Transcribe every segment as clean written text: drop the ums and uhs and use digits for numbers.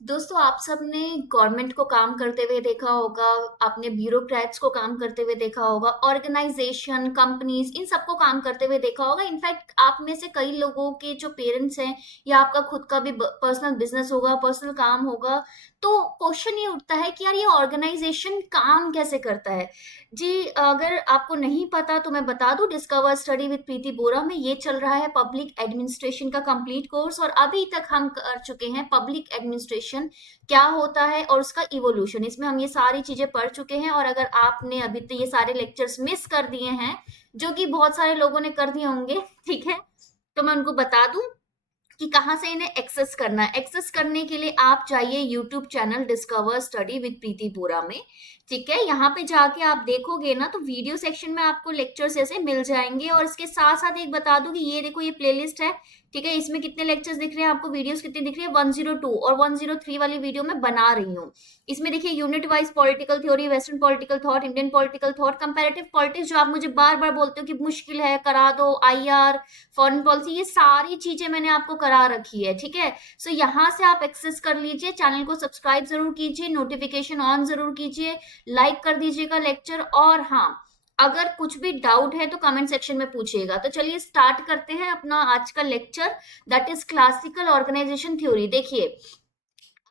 दोस्तों, आप सबने गवर्नमेंट को काम करते हुए देखा होगा, आपने ब्यूरोक्रेट्स को काम करते हुए देखा होगा, ऑर्गेनाइजेशन, कंपनीज, इन सबको काम करते हुए देखा होगा। इनफैक्ट आप में से कई लोगों के जो पेरेंट्स हैं या आपका खुद का भी पर्सनल बिजनेस होगा, पर्सनल काम होगा, तो क्वेश्चन ये उठता है कि यार ये ऑर्गेनाइजेशन काम कैसे करता है। जी, अगर आपको नहीं पता तो मैं बता दूं, discover study with Preeti Bora में ये चल रहा है पब्लिक एडमिनिस्ट्रेशन का कंप्लीट कोर्स, और अभी तक हम कर चुके हैं पब्लिक एडमिनिस्ट्रेशन क्या होता है और उसका इवोल्यूशन। इसमें हम ये सारी चीजें पढ़ चुके हैं, और अगर आपने अभी तो ये सारे लेक्चर्स मिस कर दिए हैं, जो कि बहुत सारे लोगों ने कर दिए होंगे, ठीक है, तो मैं उनको बता दूं कि कहाँ से इन्हें एक्सेस करना है। एक्सेस करने के लिए आप जाइए YouTube channel discover study with Preeti Bora में। ठीक है, यहाँ पे जाके आप देखोगे ना तो वीडियो सेक्शन में आपको लेक्चर्स ऐसे मिल जाएंगे, और इसके साथ साथ एक बता दूं कि ये देखो ये प्लेलिस्ट है। ठीक है, इसमें कितने लेक्चर्स दिख रहे हैं आपको, वीडियोस कितनी दिख रही है, 102 और 103 वाली वीडियो मैं बना रही हूँ। इसमें देखिए unit wise political theory, western political thought, Indian political thought, comparative politics, जो आप मुझे बार बार बोलते हो कि मुश्किल है करा दो, आईआर, फॉरेन पॉलिसी, ये सारी चीजें मैंने आपको करा रखी है। ठीक है, सो यहाँ से आप एक्सेस कर लीजिए। चैनल को सब्सक्राइब जरूर कीजिए, नोटिफिकेशन ऑन जरूर कीजिए, लाइक कर दीजिएगा लेक्चर, और हाँ, अगर कुछ भी डाउट है तो कमेंट सेक्शन में पूछिएगा। तो चलिए स्टार्ट करते हैं अपना आज का lecture, that is classical organisation theory. देखिए,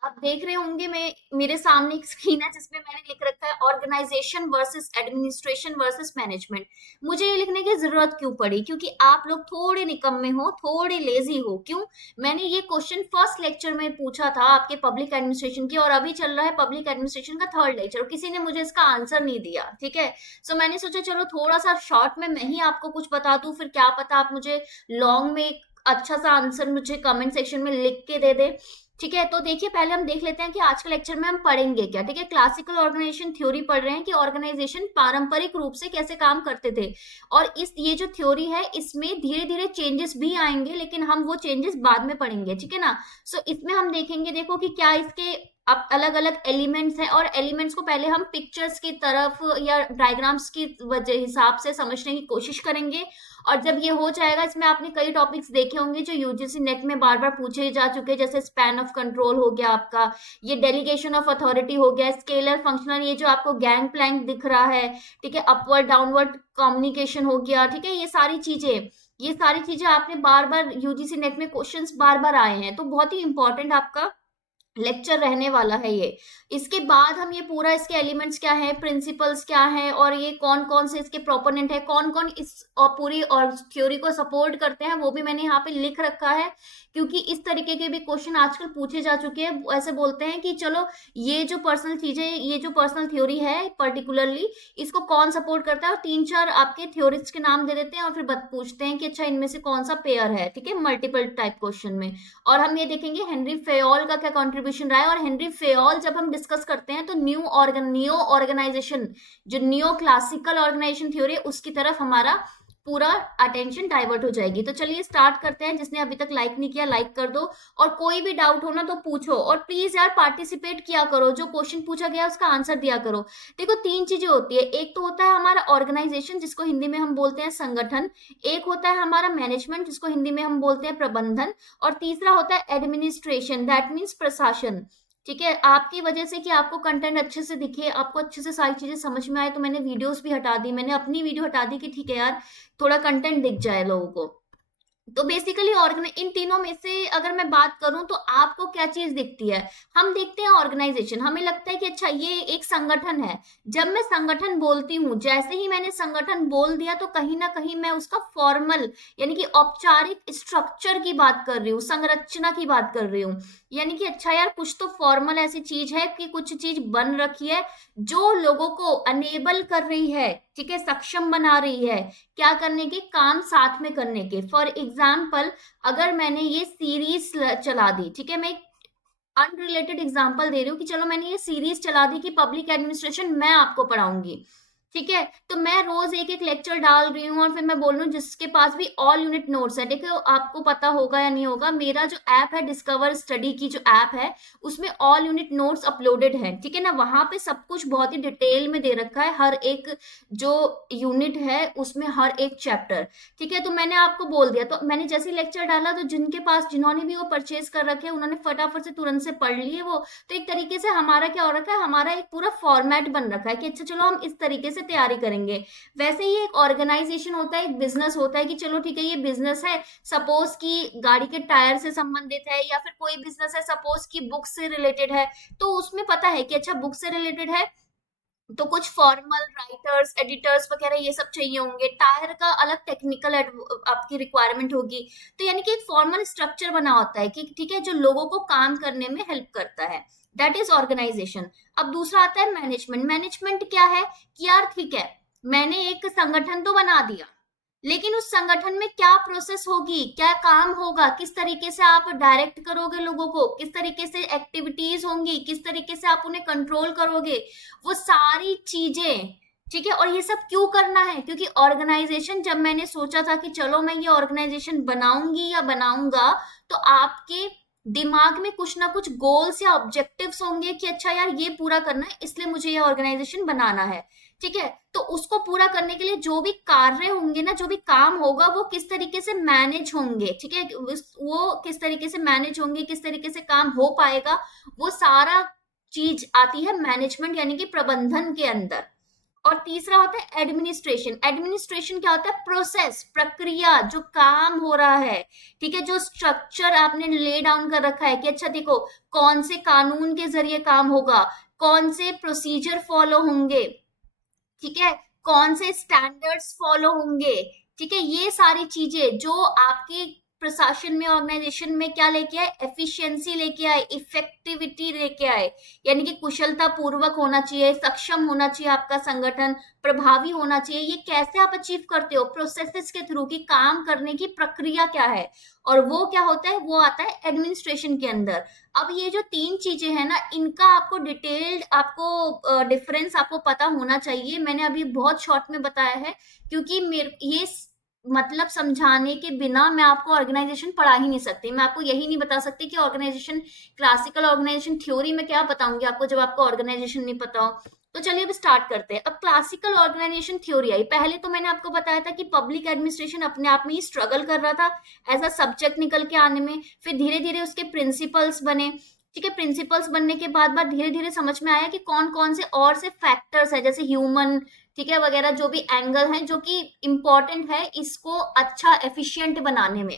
आप देख रहे होंगे, मैं मेरे सामने एक स्क्रीन है जिसमें मैंने लिख रखा है organisation versus administration versus management. मुझे ये लिखने की जरूरत क्यों पड़ी? क्योंकि आप लोग थोड़े निकम्मे हो, थोड़े लेजी हो। क्यों? मैंने ये क्वेश्चन फर्स्ट लेक्चर में पूछा था आपके पब्लिक एडमिनिस्ट्रेशन की, और अभी चल रहा है पब्लिक एडमिनिस्ट्रेशन का थर्ड लेक्चर, और किसी ने मुझे इसका आंसर नहीं दिया। ठीक है, सो मैंने सोचा चलो थोड़ा सा शॉर्ट में मैं ही आपको कुछ बता दूं, फिर क्या पता आप मुझे लॉन्ग में एक अच्छा सा आंसर मुझे कमेंट सेक्शन में लिख के दे दे। ठीक है, तो देखिए पहले हम देख लेते हैं कि आज के लेक्चर में हम पढ़ेंगे क्या। ठीक है, क्लासिकल ऑर्गेनाइजेशन थ्योरी पढ़ रहे हैं कि ऑर्गेनाइजेशन पारंपरिक रूप से कैसे काम करते थे, और इस ये जो थ्योरी है इसमें धीरे धीरे चेंजेस भी आएंगे, लेकिन हम वो चेंजेस बाद में पढ़ेंगे। ठीक है ना, सो इसमें हम देखेंगे, देखो कि क्या इसके अब अलग अलग एलिमेंट्स हैं, और एलिमेंट्स को पहले हम पिक्चर्स की तरफ या डायग्राम्स की वजह हिसाब से समझने की कोशिश करेंगे। और जब ये हो जाएगा, इसमें आपने कई टॉपिक्स देखे होंगे जो यूजीसी नेट में बार बार पूछे जा चुके हैं, जैसे स्पैन ऑफ कंट्रोल हो गया आपका, ये डेलीगेशन ऑफ अथॉरिटी हो गया, स्केलर फंक्शनल, ये जो आपको गैंग प्लैंक दिख रहा है, ठीक है, अपवर्ड डाउनवर्ड कम्युनिकेशन हो गया। ठीक है, ये सारी चीजें आपने बार बार यूजीसी नेट में क्वेश्चंस बार बार आए हैं, तो बहुत ही इंपॉर्टेंट आपका लेक्चर रहने वाला है ये। इसके बाद हम ये पूरा, इसके एलिमेंट्स क्या है, प्रिंसिपल्स क्या है, और ये कौन कौन से इसके प्रोपोनेंट है, कौन कौन इस और पूरी और थ्योरी को सपोर्ट करते हैं, वो भी मैंने यहाँ पे लिख रखा है। क्योंकि इस तरीके के भी क्वेश्चन आजकल पूछे जा चुके हैं। ऐसे बोलते हैं कि चलो ये जो पर्सनल चीजें, ये जो पर्सनल थ्योरी है पर्टिकुलरली, इसको कौन सपोर्ट करता है, और तीन चार आपके थ्योरिस्ट के नाम दे देते हैं, और फिर पूछते हैं कि अच्छा इनमें से कौन सा पेयर है। ठीक है, मल्टीपल टाइप क्वेश्चन में। और हम ये देखेंगे हेनरी फेयोल का क्या कंट्रीब्यूशन रहा है, और हेनरी फेयोल जब हम डिस्कस करते हैं तो नियो ऑर्गेनाइजेशन, जो नियो क्लासिकल ऑर्गेनाइजेशन थ्योरी, उसकी तरफ हमारा पूरा अटेंशन डाइवर्ट हो जाएगी। तो चलिए स्टार्ट करते हैं। जिसने अभी तक लाइक नहीं किया, लाइक कर दो, और कोई भी डाउट हो ना तो पूछो, और प्लीज यार पार्टिसिपेट किया करो, जो क्वेश्चन पूछा गया उसका आंसर दिया करो। देखो तीन चीजें होती है, एक तो होता है हमारा ऑर्गेनाइजेशन जिसको हिंदी में हम बोलते हैं संगठन, एक होता है हमारा मैनेजमेंट जिसको हिंदी में हम बोलते हैं प्रबंधन, और तीसरा होता है एडमिनिस्ट्रेशन, दैट मीन्स प्रशासन। ठीक है, आपकी वजह से कि आपको कंटेंट अच्छे से दिखे, आपको अच्छे से सारी चीजें समझ में आए, तो मैंने वीडियोस भी हटा दी, मैंने अपनी वीडियो हटा दी कि ठीक है यार, थोड़ा कंटेंट दिख जाए लोगों को। तो बेसिकली इन तीनों में से अगर मैं बात करूं तो आपको क्या चीज दिखती है? हम देखते हैं ऑर्गेनाइजेशन, हमें लगता है कि अच्छा ये एक संगठन है। जब मैं संगठन बोलती हूँ, जैसे ही मैंने संगठन बोल दिया, तो कहीं ना कहीं मैं उसका फॉर्मल यानी कि औपचारिक स्ट्रक्चर की बात कर रही हूँ, संरचना की बात कर रही हूँ। यानी कि अच्छा यार, कुछ तो फॉर्मल ऐसी चीज है कि कुछ चीज बन रखी है जो लोगों को अनेबल कर रही है, ठीक है, सक्षम बना रही है क्या करने के, काम साथ में करने के। फॉर एग्जाम्पल, अगर मैंने ये सीरीज चला दी, ठीक है, मैं अनरिलेटेड एग्जाम्पल दे रही हूँ कि चलो मैंने ये सीरीज चला दी कि पब्लिक एडमिनिस्ट्रेशन मैं आपको पढ़ाऊंगी, ठीक है, तो मैं रोज एक एक लेक्चर डाल रही हूँ और फिर मैं बोल रही हूँ जिसके पास भी ऑल यूनिट नोट्स है। देखो आपको पता होगा या नहीं होगा, मेरा जो ऐप है डिस्कवर स्टडी की जो ऐप है, उसमें ऑल यूनिट नोट्स अपलोडेड है। ठीक है ना, वहां पे सब कुछ बहुत ही डिटेल में दे रखा है, हर एक जो यूनिट है उसमें हर एक चैप्टर। ठीक है, तो मैंने आपको बोल दिया, तो मैंने जैसे लेक्चर डाला तो जिनके पास जिन्होंने भी वो परचेज कर रखे उन्होंने फटाफट से तुरंत से पढ़ लिए वो। तो एक तरीके से हमारा क्या हो रखा है, हमारा एक पूरा फॉर्मेट बन रखा है कि अच्छा चलो हम इस तरीके से तैयारी करेंगे। वैसे ही एक ऑर्गेनाइजेशन होता है, एक बिजनेस होता है कि चलो ठीक है ये बिजनेस है, सपोज कि गाड़ी के टायर से संबंधित है, या फिर कोई बिजनेस है सपोज कि बुक से रिलेटेड है। तो उसमें पता है कि अच्छा बुक से रिलेटेड है तो कुछ फॉर्मल राइटर्स एडिटर्स वगैरह ये सब चाहिए होंगे, टायर का अलग टेक्निकल आपकी रिक्वायरमेंट होगी। तो यानी कि एक फॉर्मल स्ट्रक्चर बना होता है कि ठीक है जो लोगों को काम करने में हेल्प करता है, दैट इज ऑर्गेनाइजेशन। अब दूसरा आता है मैनेजमेंट। मैनेजमेंट क्या है कि यार ठीक है मैंने एक संगठन तो बना दिया, लेकिन उस संगठन में क्या प्रोसेस होगी, क्या काम होगा, किस तरीके से आप डायरेक्ट करोगे लोगों को, किस तरीके से एक्टिविटीज होंगी, किस तरीके से आप उन्हें कंट्रोल करोगे, वो सारी चीजें। ठीक है, और ये सब क्यों करना है, क्योंकि ऑर्गेनाइजेशन जब मैंने सोचा था कि चलो मैं ये ऑर्गेनाइजेशन बनाऊंगी या बनाऊंगा, तो आपके दिमाग में कुछ ना कुछ गोल्स या ऑब्जेक्टिव्स होंगे कि अच्छा यार ये पूरा करना है इसलिए मुझे ये ऑर्गेनाइजेशन बनाना है। ठीक है, तो उसको पूरा करने के लिए जो भी कार्य होंगे ना, जो भी काम होगा वो किस तरीके से मैनेज होंगे। ठीक है, वो किस तरीके से मैनेज होंगे, किस तरीके से काम हो पाएगा, वो सारा चीज आती है मैनेजमेंट यानी कि प्रबंधन के अंदर। और तीसरा होता है एडमिनिस्ट्रेशन। एडमिनिस्ट्रेशन क्या होता है, प्रोसेस, प्रक्रिया, जो काम हो रहा है। ठीक है, जो स्ट्रक्चर आपने ले डाउन कर रखा है कि अच्छा देखो कौन से कानून के जरिए काम होगा, कौन से प्रोसीजर फॉलो होंगे, ठीक है, कौन से स्टैंडर्ड्स फॉलो होंगे। ठीक है, ये सारी चीजें जो आपके प्रशासन में ऑर्गेनाइजेशन में क्या लेके आए, एफिशिएंसी लेके आए, इफेक्टिविटी लेके आए, यानी कि कुशलता पूर्वक होना चाहिए, सक्षम होना चाहिए आपका संगठन, प्रभावी होना चाहिए। ये कैसे आप अचीव करते हो, प्रोसेसेस के थ्रू कि काम करने की प्रक्रिया क्या है, और वो क्या होता है, वो आता है एडमिनिस्ट्रेशन के अंदर। अब ये जो तीन चीजें हैं ना, इनका आपको डिटेल्ड आपको डिफरेंस आपको पता होना चाहिए। मैंने अभी बहुत शॉर्ट में बताया है क्योंकि मेरे ये मतलब समझाने के बिना मैं आपको ऑर्गेनाइजेशन पढ़ा ही नहीं सकती। मैं आपको यही नहीं बता सकती कि ऑर्गेनाइजेशन, क्लासिकल ऑर्गेनाइजेशन थ्योरी में क्या बताऊंगी आपको जब आपको ऑर्गेनाइजेशन नहीं पता हो। तो चलिए अब स्टार्ट करते हैं। अब क्लासिकल ऑर्गेनाइजेशन थ्योरी आई। पहले तो मैंने आपको बताया था कि पब्लिक एडमिनिस्ट्रेशन अपने आप में ही स्ट्रगल कर रहा था एज अ सब्जेक्ट निकल के आने में। फिर धीरे धीरे उसके प्रिंसिपल्स बने। ठीक है, प्रिंसिपल्स बनने के बाद धीरे धीरे समझ में आया कि कौन कौन से और से फैक्टर्स है, जैसे ह्यूमन, ठीक है, वगैरह जो भी एंगल है जो कि इंपॉर्टेंट है इसको अच्छा एफिशिएंट बनाने में।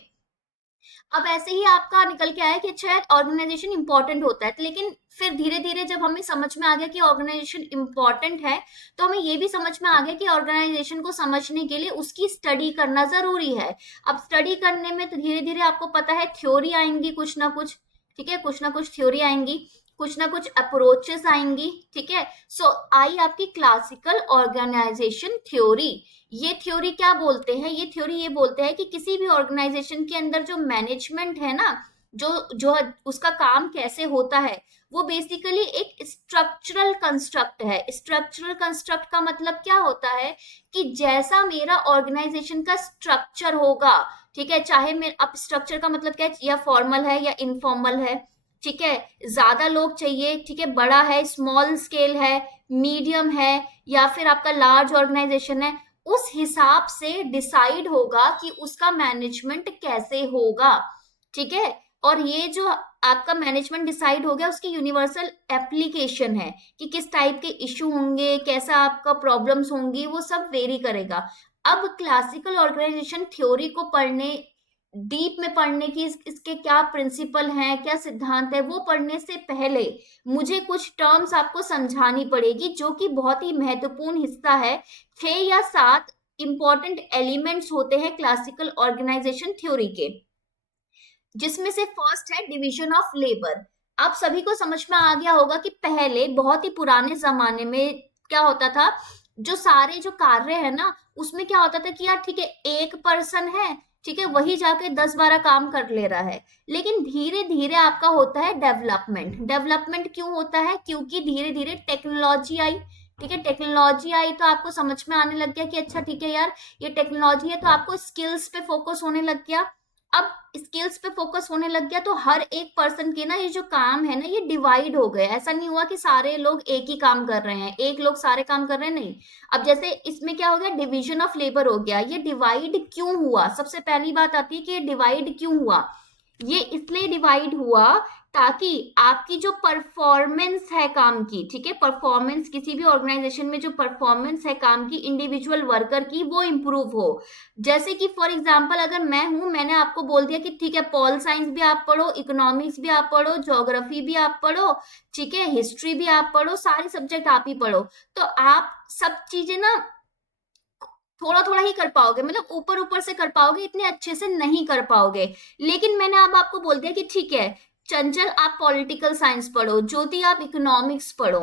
अब ऐसे ही आपका निकल के आया कि शायद ऑर्गेनाइजेशन इंपॉर्टेंट होता है, लेकिन फिर धीरे धीरे जब हमें समझ में आ गया कि ऑर्गेनाइजेशन इंपॉर्टेंट है, तो हमें ये भी समझ में आ गया कि ऑर्गेनाइजेशन को समझने के लिए उसकी स्टडी करना जरूरी है। अब स्टडी करने में तो धीरे धीरे आपको पता है थ्योरी आएंगी कुछ ना कुछ। ठीक है, कुछ ना कुछ थ्योरी आएंगी, कुछ ना कुछ अप्रोचेस आएंगी। ठीक है, सो आई आपकी क्लासिकल ऑर्गेनाइजेशन थ्योरी। ये थ्योरी क्या बोलते हैं, ये थ्योरी ये बोलते हैं कि किसी भी ऑर्गेनाइजेशन के अंदर जो मैनेजमेंट है ना, जो जो उसका काम कैसे होता है, वो बेसिकली एक स्ट्रक्चरल कंस्ट्रक्ट है। स्ट्रक्चरल कंस्ट्रक्ट का मतलब क्या होता है कि जैसा मेरा ऑर्गेनाइजेशन का स्ट्रक्चर होगा, ठीक है, चाहे मेरे अब स्ट्रक्चर का मतलब क्या है, या फॉर्मल है या इनफॉर्मल है, ठीक है, ज्यादा लोग चाहिए, ठीक है, बड़ा है, स्मॉल स्केल है, मीडियम है, या फिर आपका लार्ज ऑर्गेनाइजेशन है, उस हिसाब से डिसाइड होगा कि उसका मैनेजमेंट कैसे होगा। ठीक है, और ये जो आपका मैनेजमेंट डिसाइड हो गया उसकी यूनिवर्सल एप्लीकेशन है कि किस टाइप के इश्यू होंगे, कैसा आपका प्रॉब्लम्स होंगी, वो सब वेरी करेगा। अब क्लासिकल ऑर्गेनाइजेशन थ्योरी को पढ़ने, डीप में पढ़ने की इसके क्या प्रिंसिपल हैं, क्या सिद्धांत है, वो पढ़ने से पहले मुझे कुछ टर्म्स आपको समझानी पड़ेगी जो कि बहुत ही महत्वपूर्ण हिस्सा है। 6 या 7 इंपॉर्टेंट एलिमेंट्स होते हैं क्लासिकल ऑर्गेनाइजेशन थ्योरी के, जिसमें से फर्स्ट है डिवीजन ऑफ लेबर। आप सभी को समझ में आ गया होगा कि पहले बहुत ही पुराने जमाने में क्या होता था, जो सारे जो कार्य है ना उसमें क्या होता था कि यार ठीक है एक पर्सन है, ठीक है, वही जाके 10-12 काम कर ले रहा है। लेकिन धीरे धीरे आपका होता है डेवलपमेंट। डेवलपमेंट क्यों होता है, क्योंकि धीरे धीरे टेक्नोलॉजी आई, ठीक है, टेक्नोलॉजी आई तो आपको समझ में आने लग गया कि अच्छा ठीक है यार, ये टेक्नोलॉजी है, तो आपको स्किल्स पे फोकस होने लग गया। अब स्किल्स पे फोकस होने लग गया तो हर एक पर्सन के ना ये जो काम है ना, ये डिवाइड हो गया। ऐसा नहीं हुआ कि सारे लोग एक ही काम कर रहे हैं, एक लोग सारे काम कर रहे हैं, नहीं। अब जैसे इसमें क्या हो गया, डिवीजन ऑफ लेबर हो गया। ये डिवाइड क्यों हुआ, सबसे पहली बात आती है कि ये डिवाइड क्यों हुआ। ये इसलिए डिवाइड हुआ ताकि आपकी जो परफॉर्मेंस है काम की, ठीक है, परफॉर्मेंस किसी भी ऑर्गेनाइजेशन में जो परफॉर्मेंस है काम की इंडिविजुअल वर्कर की, वो इंप्रूव हो। जैसे कि फॉर एग्जांपल अगर मैं हूं, मैंने आपको बोल दिया कि ठीक है, पॉल साइंस भी आप पढ़ो, इकोनॉमिक्स भी आप पढ़ो, ज्योग्राफी भी आप पढ़ो, ठीक है, हिस्ट्री भी आप पढ़ो, सारे सब्जेक्ट आप ही पढ़ो, तो आप सब चीजें ना थोड़ा थोड़ा ही कर पाओगे, मतलब ऊपर ऊपर से कर पाओगे, इतने अच्छे से नहीं कर पाओगे। लेकिन मैंने अब आपको बोल दिया कि ठीक है चंचल, आप पॉलिटिकल साइंस पढ़ो, ज्योति आप इकोनॉमिक्स पढ़ो,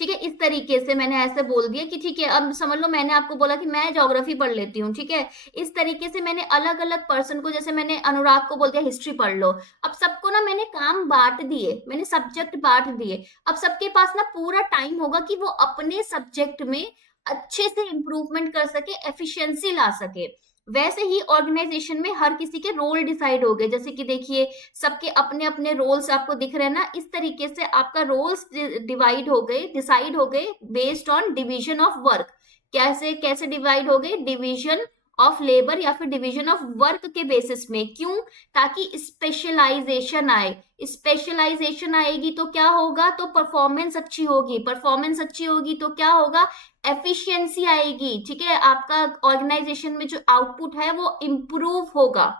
ठीक है, इस तरीके से मैंने ऐसे बोल दिया कि ठीक है, अब समझ लो मैंने आपको बोला कि मैं ज्योग्राफी पढ़ लेती हूँ, ठीक है, इस तरीके से मैंने अलग अलग पर्सन को, जैसे मैंने अनुराग को बोल दिया हिस्ट्री पढ़ लो। अब सबको ना मैंने काम बांट दिए, मैंने सब्जेक्ट बांट दिए। अब सबके पास ना पूरा टाइम होगा कि वो अपने सब्जेक्ट में अच्छे से इंप्रूवमेंट कर सके, एफिशिएंसी ला सके। वैसे ही ऑर्गेनाइजेशन में हर किसी के रोल डिसाइड हो गए, जैसे कि देखिए सबके अपने अपने रोल्स आपको दिख रहे हैं ना, इस तरीके से आपका रोल्स डिवाइड हो गए, डिसाइड हो गए based on division of work. कैसे कैसे डिवाइड हो गए, डिवीजन ऑफ लेबर या फिर डिवीजन ऑफ वर्क के बेसिस में। क्यों, ताकि स्पेशलाइजेशन आए। स्पेशलाइजेशन आएगी तो क्या होगा, तो परफॉर्मेंस अच्छी होगी, परफॉर्मेंस अच्छी होगी तो क्या होगा, एफिशिएंसी आएगी, ठीक है, आपका ऑर्गेनाइजेशन में जो आउटपुट है वो इंप्रूव होगा,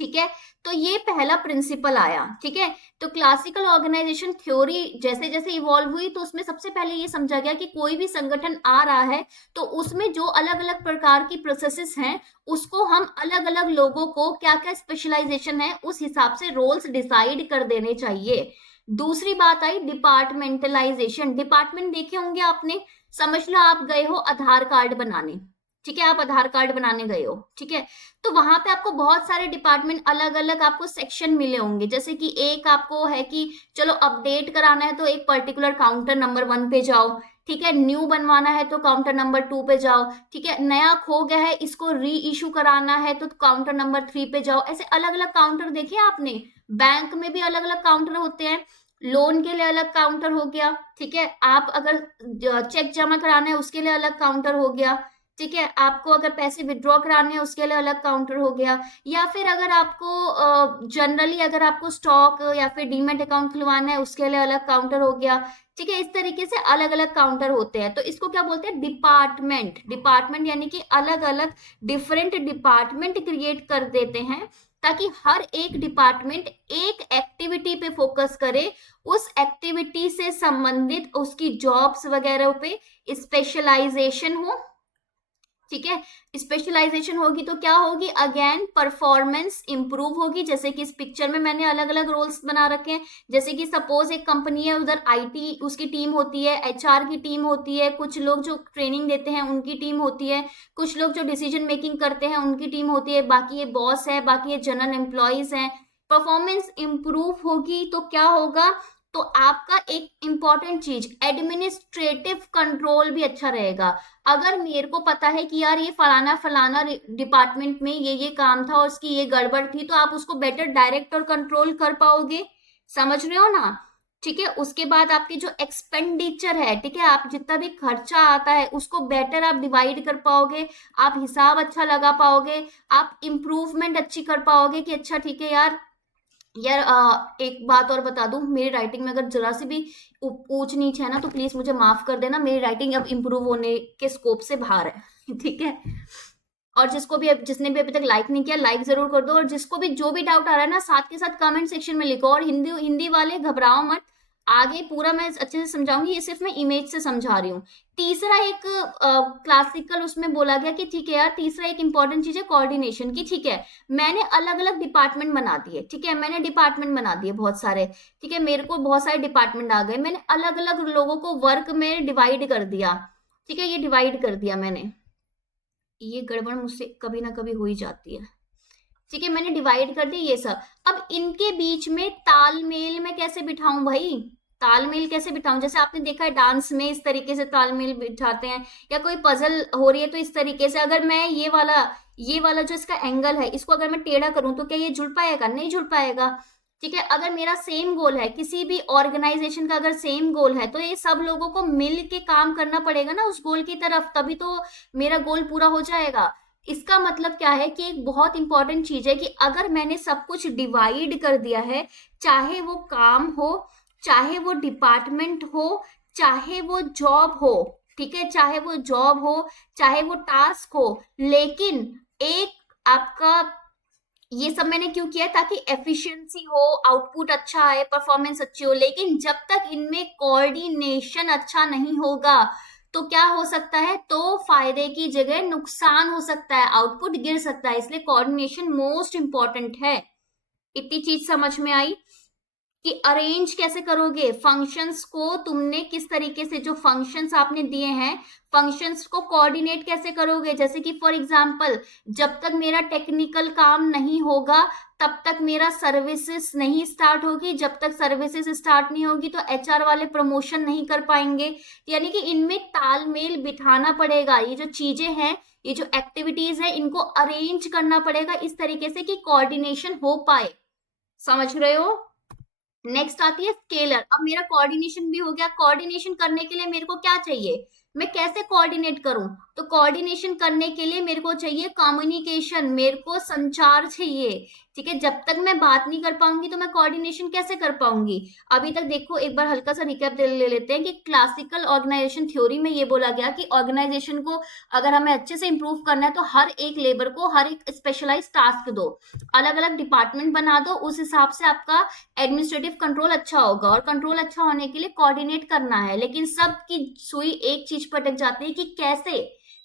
ठीक है। तो ये पहला प्रिंसिपल आया, ठीक है। तो क्लासिकल ऑर्गेनाइजेशन थ्योरी जैसे जैसे इवॉल्व हुई तो उसमें सबसे पहले ये समझा गया कि कोई भी संगठन आ रहा है तो उसमें जो अलग अलग प्रकार की प्रोसेसेस हैं उसको हम अलग अलग लोगों को क्या क्या स्पेशलाइजेशन है उस हिसाब से रोल्स डिसाइड कर देने चाहिए। दूसरी बात आई डिपार्टमेंटलाइजेशन। डिपार्टमेंट देखे होंगे आपने, समझ लो आप गए हो आधार कार्ड बनाने, ठीक है, आप आधार कार्ड बनाने गए हो, ठीक है, तो वहां पे आपको बहुत सारे डिपार्टमेंट अलग अलग आपको सेक्शन मिले होंगे। जैसे कि एक आपको है कि चलो अपडेट कराना है तो एक पर्टिकुलर काउंटर नंबर 1 पे जाओ, ठीक है, न्यू बनवाना है तो काउंटर नंबर 2 पे जाओ, ठीक है, नया खो गया है इसको री इशू कराना है तो काउंटर नंबर 3 पे जाओ। ऐसे अलग अलग काउंटर देखे आपने, बैंक में भी अलग अलग काउंटर होते हैं, लोन के लिए अलग काउंटर हो गया, ठीक है, आप अगर चेक जमा कराना है उसके लिए अलग काउंटर हो गया, ठीक है, आपको अगर पैसे विड्रॉ कराने हैं उसके लिए अलग काउंटर हो गया, या फिर अगर आपको जनरली अगर आपको स्टॉक या फिर डीमेट अकाउंट खुलवाना है उसके लिए अलग काउंटर हो गया, ठीक है, इस तरीके से अलग अलग काउंटर होते हैं। तो इसको क्या बोलते हैं, डिपार्टमेंट। डिपार्टमेंट यानी कि अलग अलग डिफरेंट डिपार्टमेंट क्रिएट कर देते हैं ताकि हर एक डिपार्टमेंट एक एक्टिविटी पे फोकस करे, उस एक्टिविटी से संबंधित उसकी जॉब्स वगैरह पे स्पेशलाइजेशन हो, ठीक है। स्पेशलाइजेशन होगी तो क्या होगी, अगेन परफॉर्मेंस इंप्रूव होगी। जैसे कि इस पिक्चर में मैंने अलग अलग रोल्स बना रखे हैं। जैसे कि सपोज एक कंपनी है, उधर आईटी उसकी टीम होती है, एचआर की टीम होती है, कुछ लोग जो ट्रेनिंग देते हैं उनकी टीम होती है, कुछ लोग जो डिसीजन मेकिंग करते हैं उनकी टीम होती है, बाकी ये बॉस है, बाकी ये जनरल एम्प्लॉयज हैं। परफॉर्मेंस इंप्रूव होगी तो क्या होगा, तो आपका एक इंपॉर्टेंट चीज एडमिनिस्ट्रेटिव कंट्रोल भी अच्छा रहेगा। अगर मेरे को पता है कि यार ये फलाना फलाना डिपार्टमेंट में ये काम था और उसकी ये गड़बड़ थी, तो आप उसको बेटर डायरेक्ट और कंट्रोल कर पाओगे, समझ रहे हो ना, ठीक है। उसके बाद आपके जो एक्सपेंडिचर है, ठीक है, आप जितना भी खर्चा आता है उसको बेटर आप डिवाइड कर पाओगे, आप हिसाब अच्छा लगा पाओगे, आप इंप्रूवमेंट अच्छी कर पाओगे कि अच्छा ठीक है यार। यार एक बात और बता दूं, मेरी राइटिंग में अगर जरा सी भी ऊंच नीच है ना तो प्लीज मुझे माफ कर देना, मेरी राइटिंग अब इम्प्रूव होने के स्कोप से बाहर है ठीक है। और जिसने भी अभी तक लाइक नहीं किया, लाइक जरूर कर दो, और जिसको भी जो भी डाउट आ रहा है ना साथ के साथ कमेंट सेक्शन में लिखो। और हिंदी हिंदी वाले घबराओ मत, आगे पूरा मैं अच्छे से समझाऊंगी, ये सिर्फ मैं इमेज से समझा रही हूँ। तीसरा एक क्लासिकल उसमें बोला गया कि ठीक है यार, तीसरा एक इंपॉर्टेंट चीज है कोऑर्डिनेशन की, ठीक है। मैंने अलग अलग डिपार्टमेंट बना दिए, ठीक है, मैंने डिपार्टमेंट बना दिए बहुत सारे, ठीक है, मेरे को बहुत सारे डिपार्टमेंट आ गए, मैंने अलग अलग लोगों को वर्क में डिवाइड कर दिया, ठीक है, ये डिवाइड कर दिया मैंने। ये गड़बड़ मुझसे कभी ना कभी हो ही जाती है, ठीक है, मैंने डिवाइड कर दिया ये सब। अब इनके बीच में तालमेल में कैसे बिठाऊं भाई, तालमेल कैसे बिठाऊं? जैसे आपने देखा है डांस में इस तरीके से तालमेल बिठाते हैं, या कोई पजल हो रही है तो इस तरीके से। अगर मैं ये वाला जो इसका एंगल है, इसको अगर मैं टेढ़ा करूं तो क्या ये जुड़ पाएगा? नहीं जुड़ पाएगा। ठीक है, अगर मेरा सेम गोल है, किसी भी ऑर्गेनाइजेशन का अगर सेम गोल है, तो ये सब लोगों को मिल के काम करना पड़ेगा ना उस गोल की तरफ, तभी तो मेरा गोल पूरा हो जाएगा। इसका मतलब क्या है कि एक बहुत इंपॉर्टेंट चीज है कि अगर मैंने सब कुछ डिवाइड कर दिया है, चाहे वो काम हो, चाहे वो डिपार्टमेंट हो, चाहे वो जॉब हो, ठीक है, चाहे वो जॉब हो, चाहे वो टास्क हो, लेकिन एक आपका, ये सब मैंने क्यों किया? ताकि एफिशिएंसी हो, आउटपुट अच्छा आए, परफॉर्मेंस अच्छी हो। लेकिन जब तक इनमें कोऑर्डिनेशन अच्छा नहीं होगा तो क्या हो सकता है? तो फायदे की जगह नुकसान हो सकता है, आउटपुट गिर सकता है। इसलिए कोऑर्डिनेशन मोस्ट इंपॉर्टेंट है। इतनी चीज समझ में आई कि अरेंज कैसे करोगे फंक्शंस को, तुमने किस तरीके से जो फंक्शंस आपने दिए हैं, फंक्शंस को कोऑर्डिनेट कैसे करोगे। जैसे कि फॉर एग्जांपल, जब तक मेरा टेक्निकल काम नहीं होगा तब तक मेरा सर्विसेज नहीं स्टार्ट होगी, जब तक सर्विसेज स्टार्ट नहीं होगी तो एचआर वाले प्रमोशन नहीं कर पाएंगे। यानी कि इनमें तालमेल बिठाना पड़ेगा। ये जो चीजें हैं, ये जो एक्टिविटीज है, इनको अरेंज करना पड़ेगा इस तरीके से कि कोऑर्डिनेशन हो पाए। समझ रहे हो? नेक्स्ट आती है स्केलर। अब मेरा कोऑर्डिनेशन भी हो गया। कोऑर्डिनेशन करने के लिए मेरे को क्या चाहिए? मैं कैसे कोऑर्डिनेट करूं? तो कोऑर्डिनेशन करने के लिए मेरे को चाहिए कम्युनिकेशन, मेरे को संचार चाहिए। ठीक है, जब तक मैं बात नहीं कर पाऊंगी तो मैं कोऑर्डिनेशन कैसे कर पाऊंगी? अभी तक देखो, एक बार हल्का सा रिकैप ले लेते हैं कि क्लासिकल ऑर्गेनाइजेशन थ्योरी में ये बोला गया कि ऑर्गेनाइजेशन को अगर हमें अच्छे से इंप्रूव करना है तो हर एक लेबर को हर एक स्पेशलाइज टास्क दो, अलग अलग डिपार्टमेंट बना दो, उस हिसाब से आपका एडमिनिस्ट्रेटिव कंट्रोल अच्छा होगा। और कंट्रोल अच्छा होने के लिए कोऑर्डिनेट करना है। लेकिन सबकी सुई एक चीज पर अटक जाती है कि कैसे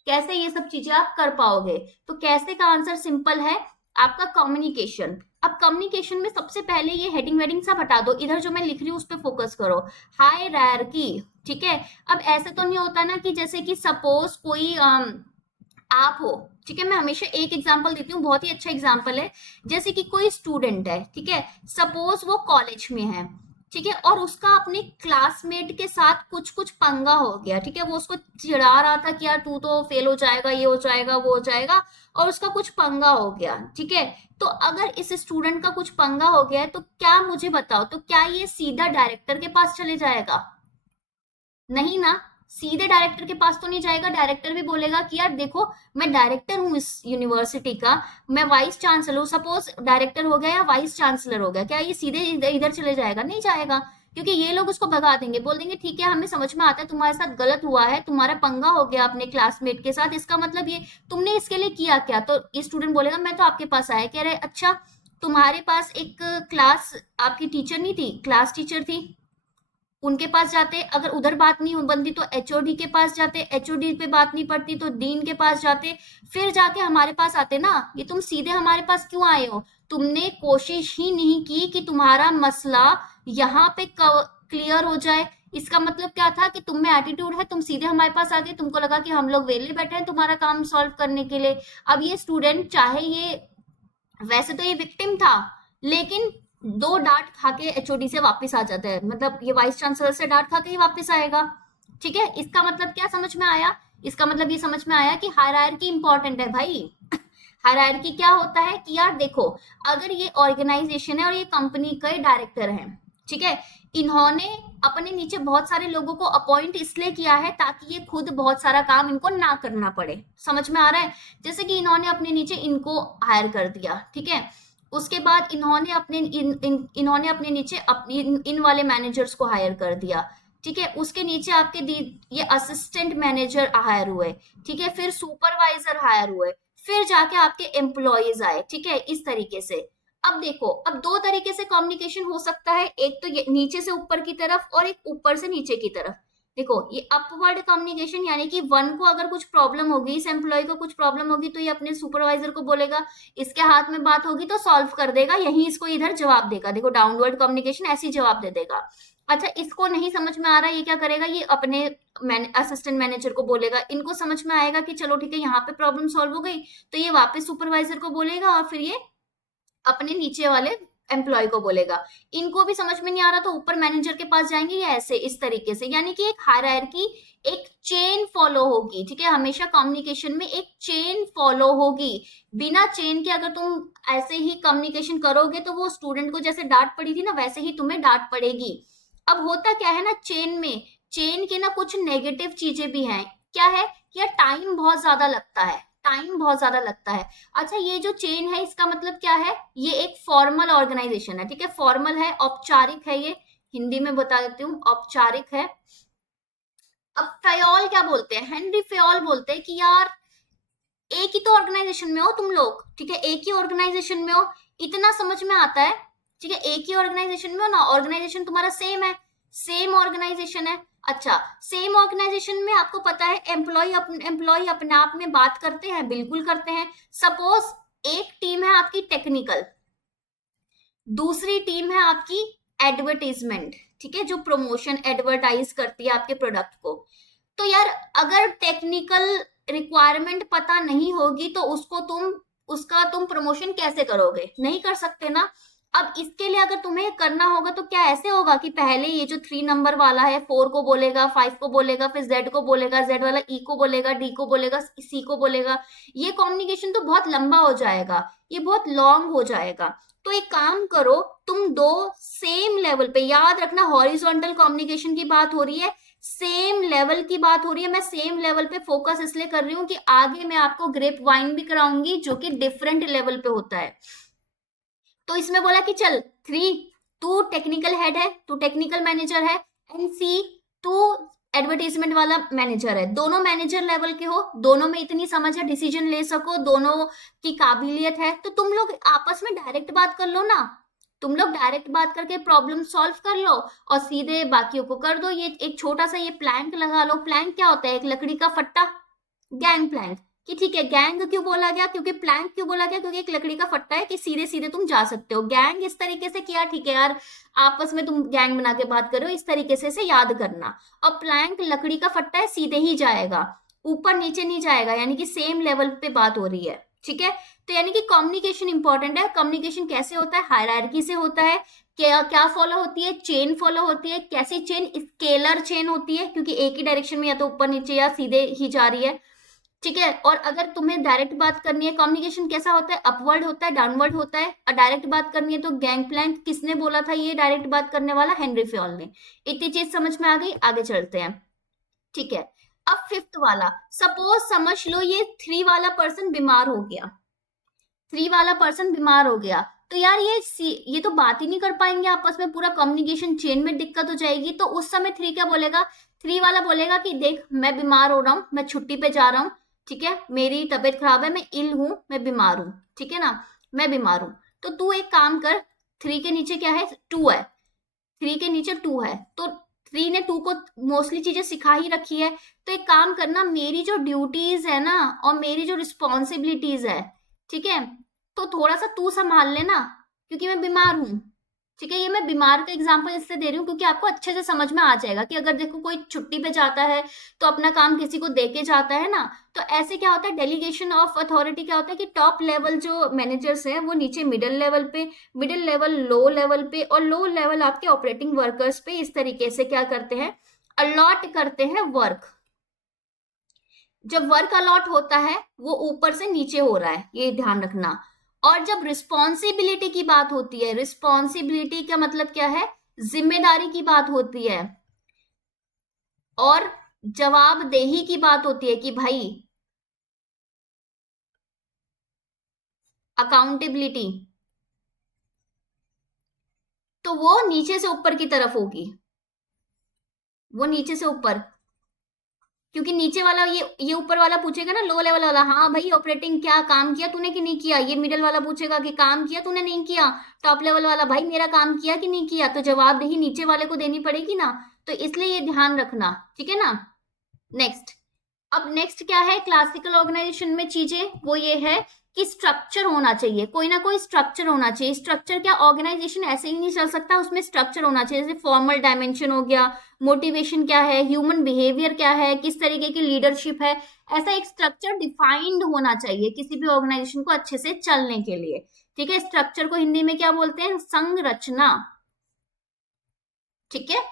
कैसे ये सब चीजें आप कर पाओगे। तो कैसे का आंसर सिंपल है, आपका कम्युनिकेशन। अब कम्युनिकेशन में सबसे पहले ये हेडिंग वेडिंग सब हटा दो, इधर जो मैं लिख रही हूँ उस पर फोकस करो। हायरार्की। ठीक है, अब ऐसे तो नहीं होता ना कि जैसे कि सपोज कोई आप हो, ठीक है, मैं हमेशा एक एग्जांपल देती हूँ, बहुत ही अच्छा एग्जांपल है। जैसे कि कोई स्टूडेंट है, ठीक है, सपोज वो कॉलेज में है, ठीक है, और उसका अपने क्लासमेट के साथ कुछ कुछ पंगा हो गया। ठीक है, वो उसको चिढ़ा रहा था कि यार तू तो फेल हो जाएगा, ये हो जाएगा, वो हो जाएगा, और उसका कुछ पंगा हो गया। ठीक है, तो अगर इस स्टूडेंट का कुछ पंगा हो गया है तो क्या, मुझे बताओ, तो क्या ये सीधा डायरेक्टर के पास चले जाएगा? नहीं ना, सीधे डायरेक्टर के पास तो नहीं जाएगा। डायरेक्टर भी बोलेगा कि यार देखो, मैं डायरेक्टर हूँ इस यूनिवर्सिटी का, मैं वाइस चांसलर हूँ। सपोज डायरेक्टर हो गया या वाइस चांसलर हो गया, क्या ये सीधे इधर चले जाएगा? नहीं जाएगा, क्योंकि ये लोग उसको भगा देंगे, बोल देंगे ठीक है, हमें समझ में आता है तुम्हारे साथ गलत हुआ है, तुम्हारा पंगा हो गया अपने क्लासमेट के साथ, इसका मतलब ये तुमने इसके लिए किया क्या? तो स्टूडेंट बोलेगा मैं तो आपके पास आया, कह रहे अच्छा, तुम्हारे पास एक क्लास आपकी टीचर नहीं थी, क्लास टीचर थी, उनके पास जाते, अगर उधर बात नहीं बनती तो एचओडी के पास जाते, एचओडी पे बात नहीं पड़ती तो डीन के पास जाते, फिर जाके हमारे पास आते ना। ये तुम सीधे हमारे पास क्यों आए हो? तुमने कोशिश ही नहीं की कि तुम्हारा मसला यहाँ पे क्लियर हो जाए। इसका मतलब क्या था कि तुम में एटीट्यूड है, तुम सीधे हमारे पास आ गए, तुमको लगा कि हम लोग वेले बैठे हैं तुम्हारा काम सॉल्व करने के लिए। अब ये स्टूडेंट, चाहे ये, वैसे तो ये विक्टिम था, लेकिन दो डांट खा के एचओडी से वापस आ जाता है, मतलब ये वाइस चांसलर से डांट खा के ही वापस आएगा। ठीक है, इसका मतलब क्या समझ में आया? इसका मतलब ये समझ में आया कि हायरार्की इंपॉर्टेंट है भाई। हायरार्की क्या होता है कि यार देखो, अगर ये ऑर्गेनाइजेशन है और ये कंपनी के डायरेक्टर हैं, ठीक है, इन्होंने अपने नीचे बहुत सारे लोगों को अपॉइंट इसलिए किया है ताकि ये खुद बहुत सारा काम इनको ना करना पड़े। समझ में आ रहा है? जैसे कि इन्होंने अपने नीचे इनको हायर कर दिया, ठीक है, उसके बाद इन्होंने अपने नीचे अपनी इन वाले मैनेजर्स को हायर कर दिया। ठीक है, उसके नीचे आपके ये असिस्टेंट मैनेजर हायर हुए, ठीक है, फिर सुपरवाइजर हायर हुए, फिर जाके आपके एम्प्लॉयज आए। ठीक है, इस तरीके से। अब देखो, अब दो तरीके से कम्युनिकेशन हो सकता है, एक तो ये नीचे से ऊपर की तरफ और एक ऊपर से नीचे की तरफ। देखो, ये अपवर्ड कम्युनिकेशन यानी कि वन को अगर कुछ प्रॉब्लम होगी, इस एम्प्लॉय को कुछ प्रॉब्लम होगी तो ये अपने सुपरवाइजर को बोलेगा, इसके हाथ में बात होगी तो सॉल्व कर देगा, यही इसको इधर जवाब देगा। देखो, डाउनवर्ड कम्युनिकेशन ऐसी जवाब दे देगा। अच्छा, इसको नहीं समझ में आ रहा, ये क्या करेगा, ये अपने असिस्टेंट मैनेजर को बोलेगा, इनको समझ में आएगा कि चलो ठीक है, यहाँ पे प्रॉब्लम सॉल्व हो गई, तो ये वापस सुपरवाइजर को बोलेगा और फिर ये अपने नीचे वाले एम्प्लॉय को बोलेगा, इनको भी समझ में नहीं आ रहा तो ऊपर मैनेजर के पास जाएंगे या ऐसे इस तरीके से, यानी कि एक हायरार्की, एक चेन फॉलो होगी, ठीक है, हमेशा कम्युनिकेशन में एक चेन फॉलो होगी। बिना चेन के अगर तुम ऐसे ही कम्युनिकेशन करोगे तो वो स्टूडेंट को जैसे डांट पड़ी थी ना वैसे ही तुम्हें डांट पड़ेगी। अब होता क्या है ना चेन में, चेन के ना कुछ नेगेटिव चीजें भी हैं। क्या है, या टाइम बहुत ज्यादा लगता है, टाइम बहुत ज्यादा लगता है। अच्छा ये जो चेन है इसका मतलब क्या है, ये एक फॉर्मल ऑर्गेनाइजेशन है, ठीक है, फॉर्मल है, औपचारिक है, ये हिंदी में बता देती हूँ, औपचारिक है। अब फयोल क्या बोलते हैं, हेनरी फयोल बोलते हैं कि यार एक ही तो ऑर्गेनाइजेशन में हो तुम लोग, ठीक है, एक ही ऑर्गेनाइजेशन में हो, इतना समझ में आता है, ठीक है, एक ही ऑर्गेनाइजेशन में हो ना, ऑर्गेनाइजेशन तुम्हारा सेम है, सेम ऑर्गेनाइजेशन है। अच्छा सेम ऑर्गेनाइजेशन में आपको पता है एम्प्लॉय अपने आप में बात करते हैं, बिल्कुल करते हैं। सपोज एक टीम है आपकी टेक्निकल, दूसरी टीम है आपकी एडवर्टीजमेंट, ठीक है, जो प्रमोशन एडवर्टाइज करती है आपके प्रोडक्ट को। तो यार अगर टेक्निकल रिक्वायरमेंट पता नहीं होगी तो उसका तुम प्रमोशन कैसे करोगे, नहीं कर सकते ना। अब इसके लिए अगर तुम्हें करना होगा तो क्या ऐसे होगा कि पहले ये जो 3 नंबर वाला है 4 को बोलेगा, 5 को बोलेगा, फिर Z को बोलेगा, Z वाला E को बोलेगा, D को बोलेगा, C को बोलेगा, ये कम्युनिकेशन तो बहुत लंबा हो जाएगा, ये बहुत लॉन्ग हो जाएगा। तो एक काम करो, तुम दो सेम लेवल पे, याद रखना हॉरिजॉन्टल कम्युनिकेशन की बात हो रही है, सेम लेवल की बात हो रही है। मैं सेम लेवल पे फोकस इसलिए कर रही हूँ कि आगे मैं आपको ग्रेप वाइन भी कराऊंगी जो कि डिफरेंट लेवल पे होता है। तो इसमें बोला कि चल 3, तू टेक्निकल हेड है, तू टेक्निकल मैनेजर है, एंड C तू एडवर्टीजमेंट वाला मैनेजर है, दोनों मैनेजर लेवल के हो, दोनों में इतनी समझ है, डिसीजन ले सको, दोनों की काबिलियत है, तो तुम लोग आपस में डायरेक्ट बात कर लो ना, तुम लोग डायरेक्ट बात करके प्रॉब्लम सॉल्व कर लो और सीधे बाकियों को कर दो। ये एक छोटा सा ये प्लैंक लगा लो, प्लैंक क्या होता है, एक लकड़ी का फट्टा, गैंग प्लैंक, कि ठीक है गैंग क्यों बोला गया, क्योंकि प्लैंक क्यों बोला गया, क्योंकि एक लकड़ी का फट्टा है कि सीधे सीधे तुम जा सकते हो। गैंग इस तरीके से किया, ठीक है यार आपस में तुम गैंग बना के बात करो, इस तरीके से याद करना। और प्लैंक लकड़ी का फट्टा है, सीधे ही जाएगा, ऊपर नीचे नहीं जाएगा, यानी कि सेम लेवल पे बात हो रही है, ठीक है। तो यानी कि कम्युनिकेशन इंपॉर्टेंट है। कम्युनिकेशन कैसे होता है, हायरार्की से होता है। क्या क्या फॉलो होती है, चेन फॉलो होती है। कैसी चेन, स्केलर चेन होती है, क्योंकि एक ही डायरेक्शन में या तो ऊपर नीचे या सीधे ही जा रही है, ठीक है। और अगर तुम्हें डायरेक्ट बात करनी है, कम्युनिकेशन कैसा होता है, अपवर्ड होता है, डाउनवर्ड होता है। और डायरेक्ट बात करनी है तो गैंग प्लैंक किसने बोला था, ये डायरेक्ट बात करने वाला हेनरी फ्योल ने। इतनी चीज समझ में आ गई, आगे चलते हैं, ठीक है। अब 5th वाला, सपोज समझ लो ये 3 वाला पर्सन बीमार हो गया, 3 वाला पर्सन बीमार हो गया, तो यार ये तो बात ही नहीं कर पाएंगे आपस में, पूरा कम्युनिकेशन चेन में दिक्कत हो जाएगी। तो उस समय 3 क्या बोलेगा, 3 वाला बोलेगा कि देख मैं बीमार हो रहा हूँ, मैं छुट्टी पे जा रहा हूँ, ठीक है, मेरी तबीयत खराब है, मैं इल हूं, मैं बीमार हूं, ठीक है ना, मैं बीमार हूं। तो तू एक काम कर, 3 के नीचे क्या है, 2 है, 3 के नीचे 2 है, तो 3 ने 2 को मोस्टली चीजें सिखा ही रखी है। तो एक काम करना, मेरी जो ड्यूटीज है ना और मेरी जो रिस्पॉन्सिबिलिटीज है, ठीक है, तो थोड़ा सा तू संभाल लेना, क्योंकि मैं बीमार हूं, ठीक है। ये मैं बीमार का एग्जांपल इसलिए दे रही हूँ क्योंकि आपको अच्छे से समझ में आ जाएगा कि अगर देखो कोई छुट्टी पे जाता है तो अपना काम किसी को दे के जाता है ना, तो ऐसे क्या होता है, डेलीगेशन ऑफ अथॉरिटी क्या होता है कि टॉप लेवल जो मैनेजर्स हैं वो नीचे मिडिल लेवल पे, मिडिल लेवल लो लेवल पे, और लो लेवल आपके ऑपरेटिंग वर्कर्स पे इस तरीके से क्या करते हैं, अलॉट करते हैं वर्क। जब वर्क अलॉट होता है वो ऊपर से नीचे हो रहा है, ये ध्यान रखना। और जब रिस्पॉन्सिबिलिटी की बात होती है, रिस्पॉन्सिबिलिटी का मतलब क्या है, जिम्मेदारी की बात होती है, और जवाबदेही की बात होती है कि भाई अकाउंटेबिलिटी, तो वो नीचे से ऊपर की तरफ होगी, वो नीचे से ऊपर, क्योंकि नीचे वाला ये ऊपर वाला पूछेगा ना, लो लेवल वाला, हाँ भाई ऑपरेटिंग क्या काम किया तूने कि नहीं किया, ये मिडिल वाला पूछेगा कि काम किया तूने नहीं किया, टॉप लेवल वाला भाई मेरा काम किया कि नहीं किया, तो जवाबदेही नीचे वाले को देनी पड़ेगी ना, तो इसलिए ये ध्यान रखना, ठीक है ना। नेक्स्ट, अब नेक्स्ट क्या है क्लासिकल ऑर्गेनाइजेशन में चीजें, वो ये है कि स्ट्रक्चर होना चाहिए, कोई ना कोई स्ट्रक्चर होना चाहिए। स्ट्रक्चर क्या, ऑर्गेनाइजेशन ऐसे ही नहीं चल सकता, उसमें स्ट्रक्चर होना चाहिए, जैसे फॉर्मल डायमेंशन हो गया, मोटिवेशन क्या है, ह्यूमन बिहेवियर क्या है, किस तरीके की लीडरशिप है, ऐसा एक स्ट्रक्चर डिफाइंड होना चाहिए किसी भी ऑर्गेनाइजेशन को अच्छे से चलने के लिए, ठीक है, स्ट्रक्चर को हिंदी में क्या बोलते हैं? संरचना। ठीक है,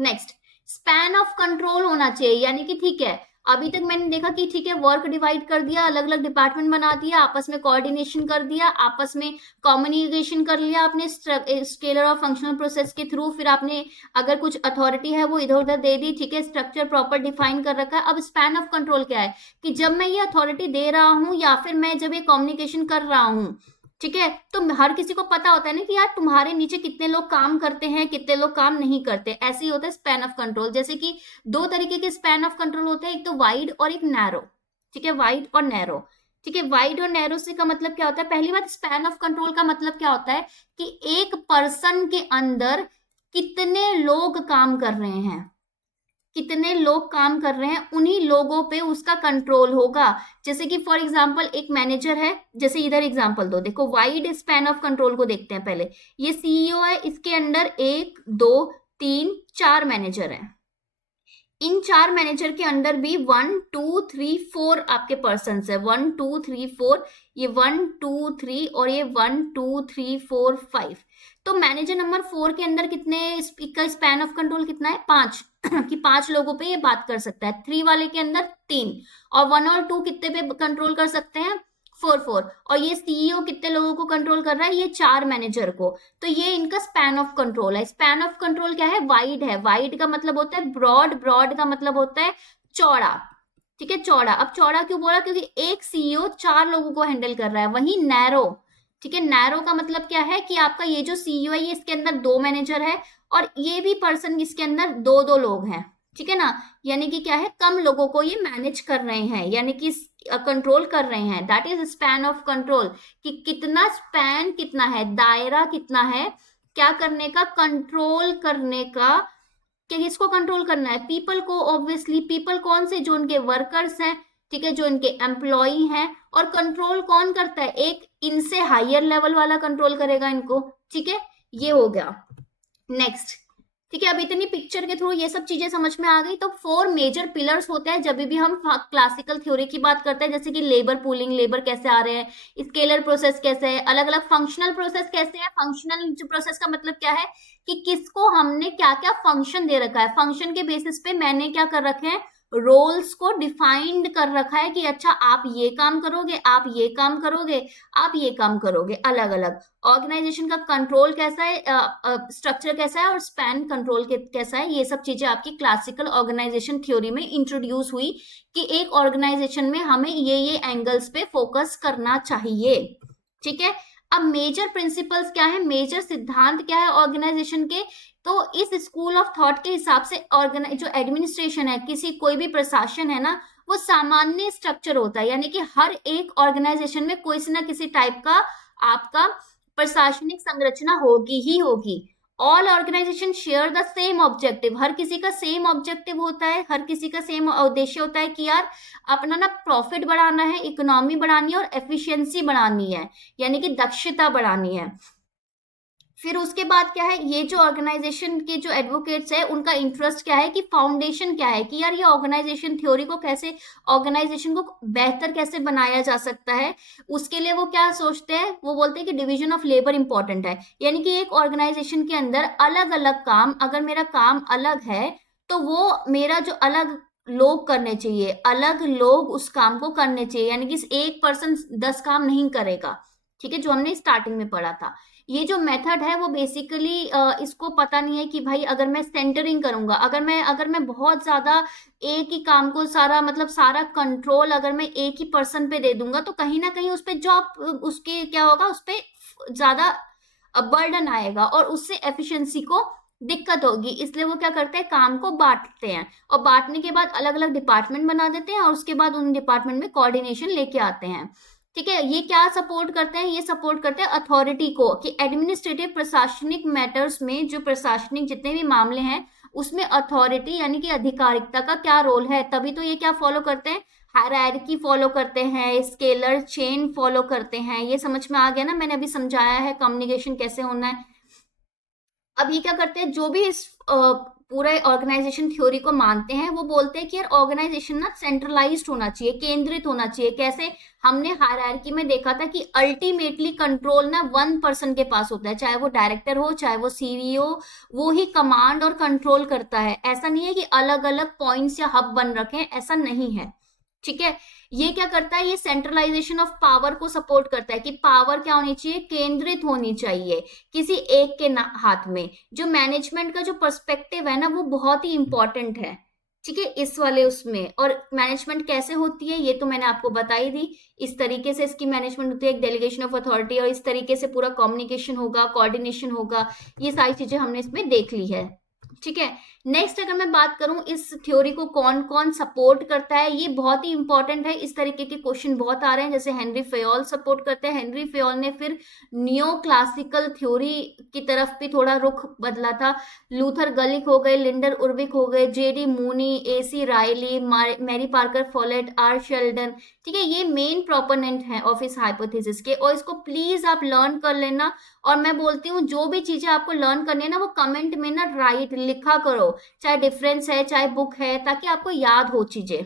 नेक्स्ट, स्पैन ऑफ कंट्रोल होना चाहिए, यानी कि ठीक है, अभी तक मैंने देखा कि ठीक है, वर्क डिवाइड कर दिया, अलग अलग डिपार्टमेंट बना दिया, आपस में कोऑर्डिनेशन कर दिया, आपस में कम्युनिकेशन कर लिया आपने स्केलर और फंक्शनल प्रोसेस के थ्रू, फिर आपने अगर कुछ अथॉरिटी है वो इधर उधर दे दी, ठीक है, स्ट्रक्चर प्रॉपर डिफाइन कर रखा है। अब स्पैन ऑफ कंट्रोल क्या है कि जब मैं ये अथॉरिटी दे रहा हूं या फिर मैं जब ये कम्युनिकेशन कर रहा हूं, ठीक है, तो हर किसी को पता होता है ना कि यार तुम्हारे नीचे कितने लोग काम करते हैं, कितने लोग काम नहीं करते। ऐसे ही होता है स्पैन ऑफ कंट्रोल। जैसे कि दो तरीके के स्पैन ऑफ कंट्रोल होते हैं, एक तो वाइड और एक नैरो। ठीक है, वाइड और नैरो। ठीक है, वाइड और नैरो से का मतलब क्या होता है? पहली बात, स्पैन ऑफ कंट्रोल का मतलब क्या होता है कि एक पर्सन के अंदर कितने लोग काम कर रहे हैं, कितने लोग काम कर रहे हैं, उन्हीं लोगों पे उसका कंट्रोल होगा। जैसे कि फॉर एग्जांपल एक मैनेजर है, जैसे इधर एग्जांपल दो, देखो वाइड स्पैन ऑफ कंट्रोल को देखते हैं पहले। ये सीईओ है, इसके अंडर 1 2 3 4 मैनेजर हैं। इन 4 मैनेजर के अंडर भी 1 2 3 4 आपके पर्सन है, 1 2 3 4, ये 1 2 3 और ये 1 2 3 4 5। तो मैनेजर नंबर 4 के अंदर कितने का स्पैन ऑफ कंट्रोल कितना है? 5 कि 5 लोगों पे ये बात कर सकता है। 3 वाले के अंदर 3, और 1 और 2 कितने पे कंट्रोल कर सकते हैं? 4 4। और ये सीईओ कितने लोगों को कंट्रोल कर रहा है? ये 4 मैनेजर को। तो ये इनका स्पैन ऑफ कंट्रोल है। स्पैन ऑफ कंट्रोल क्या है? वाइड है। वाइड का मतलब होता है ब्रॉड, ब्रॉड का मतलब होता है चौड़ा। ठीक है, चौड़ा। अब चौड़ा क्यों बोला? क्योंकि एक सीईओ 4 लोगों को हैंडल कर रहा है। वही नैरो, ठीक है, नैरो का मतलब क्या है कि आपका ये जो सीईओ है, ये इसके अंदर 2 मैनेजर है और ये भी पर्सन इसके अंदर 2 2 लोग हैं। ठीक है ना, यानी कि क्या है, कम लोगों को ये मैनेज कर रहे हैं, यानी कि कंट्रोल कर रहे हैं। That is span of control, कि कितना स्पैन, कितना है, दायरा कितना है क्या करने का, कंट्रोल करने का। कि किसको कंट्रोल करना है? पीपल को। ऑब्वियसली पीपल कौन से? जो उनके वर्कर्स हैं, ठीक है, जो इनके एम्प्लॉई हैं। और कंट्रोल कौन करता है? एक इनसे हायर लेवल वाला कंट्रोल करेगा इनको। ठीक है, ये हो गया। नेक्स्ट, ठीक है, अब इतनी पिक्चर के थ्रू ये सब चीजें समझ में आ गई। तो 4 मेजर पिलर्स होते हैं जब भी हम क्लासिकल थ्योरी की बात करते हैं, जैसे कि लेबर पूलिंग, लेबर कैसे आ रहे हैं, स्केलर प्रोसेस कैसे है, अलग अलग फंक्शनल प्रोसेस कैसे है। फंक्शनल प्रोसेस का मतलब क्या है कि किसको हमने क्या क्या फंक्शन दे रखा है, फंक्शन के बेसिस पे मैंने क्या कर रखे हैं, रोल्स को डिफाइंड कर रखा है कि अच्छा आप ये काम करोगे, आप ये काम करोगे, आप ये काम करोगे, अलग अलग। ऑर्गेनाइजेशन का कंट्रोल कैसा है, स्ट्रक्चर कैसा है, और स्पैन कंट्रोल कैसा है, ये सब चीजें आपकी क्लासिकल ऑर्गेनाइजेशन थ्योरी में इंट्रोड्यूस हुई कि एक ऑर्गेनाइजेशन में हमें ये एंगल्स पे फोकस करना चाहिए। ठीक है, अब मेजर प्रिंसिपल्स क्या है, मेजर सिद्धांत क्या है ऑर्गेनाइजेशन के? तो इस स्कूल ऑफ थॉट के हिसाब से जो एडमिनिस्ट्रेशन है, किसी कोई भी प्रशासन है ना, वो सामान्य स्ट्रक्चर होता है, यानी कि हर एक ऑर्गेनाइजेशन में कोई से ना किसी टाइप का आपका प्रशासनिक संरचना होगी ही होगी। All organisation share the same objective, हर किसी का सेम ऑब्जेक्टिव होता है, हर किसी का सेम उद्देश्य होता है कि यार अपना ना प्रॉफिट बढ़ाना है, इकोनॉमी बढ़ानी है और एफिशिएंसी बढ़ानी है, यानी कि दक्षता बढ़ानी है। फिर उसके बाद क्या है, ये जो ऑर्गेनाइजेशन के जो एडवोकेट्स है उनका इंटरेस्ट क्या है कि फाउंडेशन क्या है, कि यार ये ऑर्गेनाइजेशन थ्योरी को कैसे, ऑर्गेनाइजेशन को बेहतर कैसे बनाया जा सकता है। उसके लिए वो क्या सोचते हैं, वो बोलते हैं कि डिवीजन ऑफ लेबर इंपॉर्टेंट है, यानी कि एक ऑर्गेनाइजेशन के अंदर अलग अलग काम, अगर मेरा काम अलग है तो वो मेरा जो अलग लोग करने चाहिए, अलग लोग उस काम को करने चाहिए, यानी कि एक पर्सन 10 काम नहीं करेगा। ठीक है, जो हमने स्टार्टिंग में पढ़ा था। ये जो मेथड है वो बेसिकली इसको पता नहीं है कि भाई अगर मैं सेंटरिंग करूंगा, अगर मैं बहुत ज्यादा एक ही काम को सारा, मतलब सारा कंट्रोल अगर मैं एक ही पर्सन पे दे दूंगा तो कहीं ना कहीं उस पे जॉब, उसके क्या होगा, उस पे ज्यादा बर्डन आएगा और उससे एफिशिएंसी को दिक्कत होगी। इसलिए वो क्या करते हैं, काम को बांटते हैं और बांटने के बाद अलग अलग डिपार्टमेंट बना देते हैं और उसके बाद उन डिपार्टमेंट में कोऑर्डिनेशन लेके आते हैं। ठीक है, ये क्या सपोर्ट करते हैं, ये सपोर्ट करते हैं अथॉरिटी को, कि एडमिनिस्ट्रेटिव प्रशासनिक मैटर्स में, जो प्रशासनिक जितने भी मामले हैं उसमें अथॉरिटी यानी कि अधिकारिकता का क्या रोल है। तभी तो ये क्या फॉलो करते हैं, हायरार्की फॉलो करते हैं, स्केलर चेन फॉलो करते हैं। ये समझ में आ गया ना, मैंने अभी समझाया है कम्युनिकेशन कैसे होना है। अब ये क्या करते हैं, जो भी इस पूरा ऑर्गेनाइजेशन थ्योरी को मानते हैं, वो बोलते हैं कि यार ऑर्गेनाइजेशन ना सेंट्रलाइज्ड होना चाहिए, केंद्रित होना चाहिए। कैसे? हमने हायरार्की में देखा था कि अल्टीमेटली कंट्रोल ना वन पर्सन के पास होता है, चाहे वो डायरेक्टर हो, चाहे वो सीईओ, वो ही कमांड और कंट्रोल करता है। ऐसा नहीं है कि अलग अलग पॉइंट्स या हब बन रखे हैं, ऐसा नहीं है। ठीक है, ये क्या करता है, ये सेंट्रलाइजेशन ऑफ पावर को सपोर्ट करता है कि पावर क्या होनी चाहिए, केंद्रित होनी चाहिए किसी एक के हाथ में। जो मैनेजमेंट का जो पर्सपेक्टिव है ना, वो बहुत ही इंपॉर्टेंट है। ठीक है, इस वाले उसमें। और मैनेजमेंट कैसे होती है ये तो मैंने आपको बता ही दी। इस तरीके से इसकी मैनेजमेंट होती है, एक डेलीगेशन ऑफ अथॉरिटी, और इस तरीके से पूरा कम्युनिकेशन होगा, कोऑर्डिनेशन होगा। ये सारी चीजें हमने इसमें देख ली है। ठीक है, नेक्स्ट अगर मैं बात करूं इस थ्योरी को कौन कौन सपोर्ट करता है, ये बहुत ही इंपॉर्टेंट है। इस तरीके के क्वेश्चन बहुत आ रहे हैं। जैसे हेनरी फयोल सपोर्ट करते हैं। हेनरी फयोल ने फिर नियो क्लासिकल थ्योरी की तरफ भी थोड़ा रुख बदला था। लूथर गलिक हो गए, लिंडर उर्विक हो गए, JD Mooney, AC Reiley, Mary Parker Follett, R Sheldon. ठीक है, ये मेन प्रोपोनेंट है ऑफ इस हाइपोथेसिस के, और इसको प्लीज आप लर्न कर लेना। और मैं बोलती हूँ जो भी चीजें आपको लर्न करनी है ना, वो कमेंट में ना राइट लिखा करो, चाहे डिफरेंस है चाहे बुक है, ताकि आपको याद हो चीजें।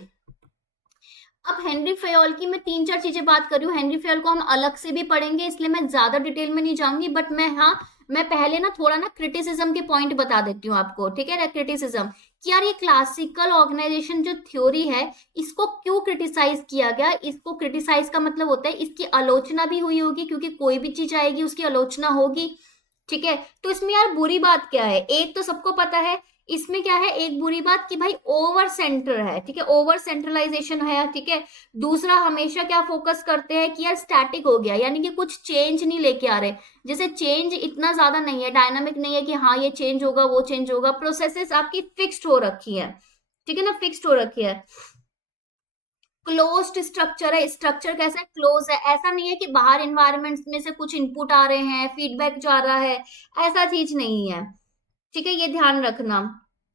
अब हेनरी फयोल की मैं 3-4 चीजें बात कर रही हूँ। हेनरी फयोल को हम अलग से भी पढ़ेंगे, इसलिए मैं ज्यादा डिटेल में नहीं जाऊंगी। बट मैं पहले ना थोड़ा ना क्रिटिसिज्म के पॉइंट बता देती हूँ आपको। ठीक है, क्रिटिसिज्म कि यार ये क्लासिकल ऑर्गेनाइजेशन जो थ्योरी है, इसको क्यों क्रिटिसाइज किया गया। इसको क्रिटिसाइज का मतलब होता है इसकी आलोचना भी हुई होगी, क्योंकि कोई भी चीज आएगी उसकी आलोचना होगी। ठीक है, तो इसमें यार बुरी बात क्या है, एक तो सबको पता है इसमें क्या है, एक बुरी बात कि भाई ओवर सेंटर है। ठीक है, ओवर सेंट्रलाइजेशन है। ठीक है, दूसरा हमेशा क्या फोकस करते हैं कि यार स्टैटिक हो गया, यानी कि कुछ चेंज नहीं लेके आ रहे। जैसे चेंज इतना ज्यादा नहीं है, डायनामिक नहीं है कि हाँ ये चेंज होगा वो चेंज होगा। प्रोसेसेस आपकी फिक्स्ड हो रखी है। ठीक है ना, फिक्स्ड हो रखी है। क्लोज्ड स्ट्रक्चर है। स्ट्रक्चर कैसा है, क्लोज है। ऐसा नहीं है कि बाहर इन्वायरमेंट में से कुछ इनपुट आ रहे हैं, फीडबैक जा रहा है, ऐसा चीज नहीं है। ठीक है, ये ध्यान रखना।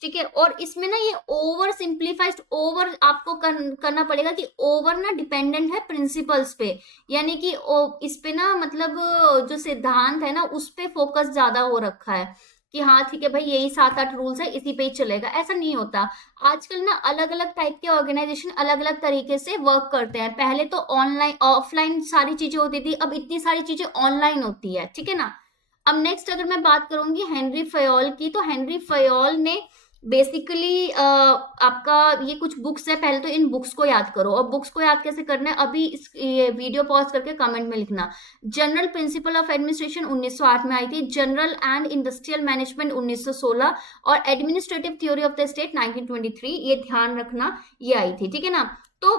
ठीक है, और इसमें ना ये ओवर सिंप्लीफाइड, ओवर आपको करना पड़ेगा कि ओवर ना डिपेंडेंट है प्रिंसिपल्स पे, यानी कि इस पे ना मतलब जो सिद्धांत है ना उस पे फोकस ज्यादा हो रखा है कि हाँ ठीक है भाई यही 7-8 रूल्स है, इसी पे ही चलेगा। ऐसा नहीं होता। आजकल ना अलग अलग टाइप के ऑर्गेनाइजेशन अलग अलग तरीके से वर्क करते हैं। पहले तो ऑनलाइन ऑफलाइन सारी चीजें होती थी, अब इतनी सारी चीजें ऑनलाइन होती है। ठीक है ना। अब नेक्स्ट अगर मैं बात करूंगी हेनरी फयोल की, तो हेनरी फयोल ने बेसिकली आपका ये कुछ बुक्स है, पहले तो इन बुक्स को याद करो। और बुक्स को याद कैसे करना है, अभी ये वीडियो पॉज करके कमेंट में लिखना। जनरल प्रिंसिपल ऑफ एडमिनिस्ट्रेशन 1908 में आई थी, जनरल एंड इंडस्ट्रियल मैनेजमेंट 1916, और administrative theory of the state 1923, ये ध्यान रखना, ये आई थी। ठीक है ना। तो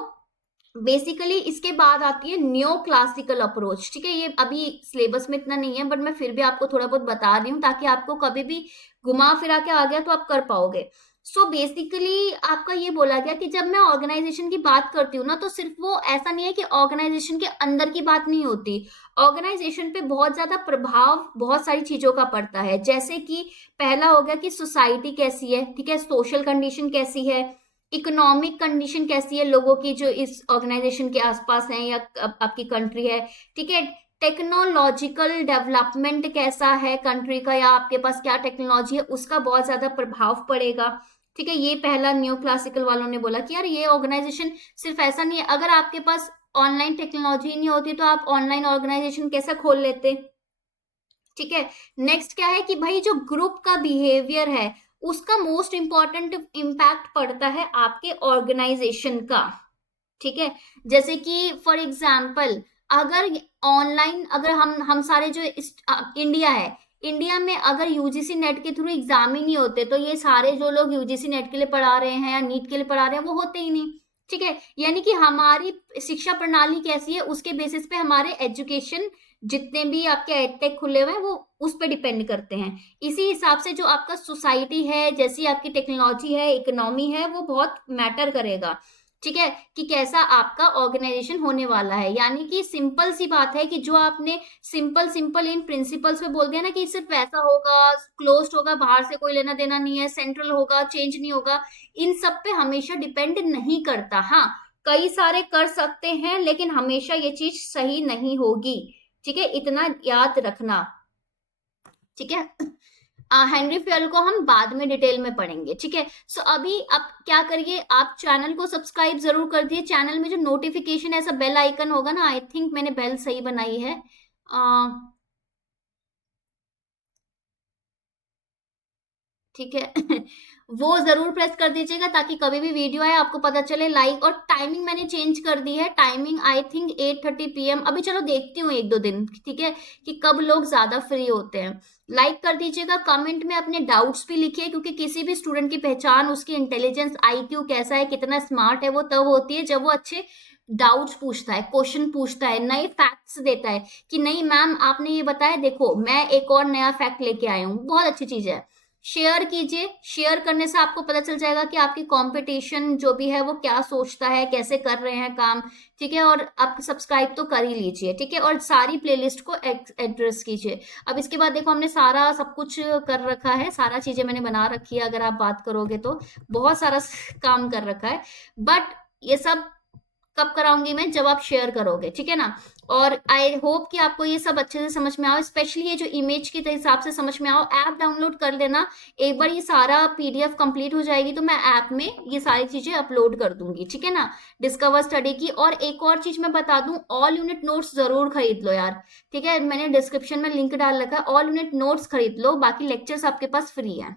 बेसिकली इसके बाद आती है न्यो क्लासिकल अप्रोच। ठीक है, ये अभी सिलेबस में इतना नहीं है, बट मैं फिर भी आपको थोड़ा बहुत बता रही हूँ ताकि आपको कभी भी घुमा फिरा के आ गया तो आप कर पाओगे। सो बेसिकली आपका ये बोला गया कि जब मैं ऑर्गेनाइजेशन की बात करती हूँ ना, तो सिर्फ वो ऐसा नहीं है कि ऑर्गेनाइजेशन के अंदर की बात नहीं होती। ऑर्गेनाइजेशन पे बहुत ज्यादा प्रभाव बहुत सारी चीजों का पड़ता है। जैसे कि पहला हो गया कि सोसाइटी कैसी है, ठीक है, सोशल कंडीशन कैसी है, इकोनॉमिक कंडीशन कैसी है लोगों की जो इस ऑर्गेनाइजेशन के आसपास है या आपकी कंट्री है। ठीक है, टेक्नोलॉजिकल डेवलपमेंट कैसा है कंट्री का, या आपके पास क्या टेक्नोलॉजी है, उसका बहुत ज्यादा प्रभाव पड़ेगा। ठीक है, ये पहला न्यू क्लासिकल वालों ने बोला कि यार ये ऑर्गेनाइजेशन सिर्फ ऐसा नहीं है, अगर आपके पास ऑनलाइन टेक्नोलॉजी नहीं होती तो आप ऑनलाइन ऑर्गेनाइजेशन कैसा खोल लेते। ठीक है, नेक्स्ट क्या है कि भाई जो ग्रुप का बिहेवियर है उसका मोस्ट इंपॉर्टेंट इम्पैक्ट पड़ता है आपके ऑर्गेनाइजेशन का। ठीक है, जैसे कि फॉर एग्जाम्पल अगर ऑनलाइन, अगर हम सारे जो इंडिया है, इंडिया में अगर यूजीसी नेट के थ्रू एग्जाम ही नहीं होते तो ये सारे जो लोग यूजीसी नेट के लिए पढ़ा रहे हैं या नीट के लिए पढ़ा रहे हैं वो होते ही नहीं। ठीक है, यानी कि हमारी शिक्षा प्रणाली कैसी है उसके बेसिस पे हमारे एजुकेशन जितने भी आपके एडटेक खुले हुए हैं वो उस पर डिपेंड करते हैं। इसी हिसाब से जो आपका सोसाइटी है, जैसी आपकी टेक्नोलॉजी है, इकोनॉमी है, वो बहुत मैटर करेगा। ठीक है, कि कैसा आपका ऑर्गेनाइजेशन होने वाला है। यानी कि सिंपल सी बात है कि जो आपने सिंपल सिंपल इन प्रिंसिपल्स पे बोल दिया ना कि सिर्फ ऐसा होगा, क्लोज्ड होगा, बाहर से कोई लेना देना नहीं है, सेंट्रल होगा, चेंज नहीं होगा, इन सब पे हमेशा डिपेंड नहीं करता। हाँ, कई सारे कर सकते हैं लेकिन हमेशा ये चीज सही नहीं होगी। ठीक है, इतना याद रखना। ठीक है, हेनरी फेयल को हम बाद में डिटेल में पढ़ेंगे, ठीक है। सो अभी आप क्या करिए, आप चैनल को सब्सक्राइब जरूर कर दिए। चैनल में जो नोटिफिकेशन ऐसा बेल आइकन होगा ना, आई थिंक मैंने बेल सही बनाई है, ठीक है। वो जरूर प्रेस कर दीजिएगा ताकि कभी भी वीडियो आए आपको पता चले। लाइक और टाइमिंग मैंने चेंज कर दी है, टाइमिंग आई थिंक 8:30 PM। अभी चलो देखती हूँ एक दो दिन, ठीक है, कि कब लोग ज्यादा फ्री होते हैं। लाइक कर दीजिएगा, कमेंट में अपने डाउट्स भी लिखिए, क्योंकि किसी भी स्टूडेंट की पहचान उसकी इंटेलिजेंस, आईक्यू कैसा है, कितना स्मार्ट है, वो तब होती है जब वो अच्छे डाउट्स पूछता है, क्वेश्चन पूछता है, नए फैक्ट्स देता है कि नहीं मैम आपने ये बताया, देखो मैं एक और नया फैक्ट लेके आया हूँ। बहुत अच्छी चीज है। शेयर कीजिए, शेयर करने से आपको पता चल जाएगा कि आपकी कंपटीशन जो भी है वो क्या सोचता है, कैसे कर रहे हैं काम, ठीक है। और आप सब्सक्राइब तो कर ही लीजिए, ठीक है, और सारी प्लेलिस्ट को एड्रेस कीजिए। अब इसके बाद देखो हमने सारा सब कुछ कर रखा है, सारा चीजें मैंने बना रखी है, अगर आप बात करोगे तो बहुत सारा काम कर रखा है। बट ये सब कब कराऊंगी मैं, जब आप शेयर करोगे, ठीक है ना। और आई होप कि आपको ये सब अच्छे से समझ में आओ, स्पेशली ये जो इमेज के हिसाब से समझ में आओ। ऐप डाउनलोड कर लेना, एक बार ये सारा पीडीएफ कंप्लीट हो जाएगी तो मैं ऐप में ये सारी चीजें अपलोड कर दूंगी, ठीक है ना, डिस्कवर स्टडी की। और एक और चीज मैं बता दूं, ऑल यूनिट नोट्स जरूर खरीद लो यार, ठीक है, मैंने डिस्क्रिप्शन में लिंक डाल रखा है, ऑल यूनिट नोट्स खरीद लो, बाकी लेक्चर्स आपके पास फ्री है।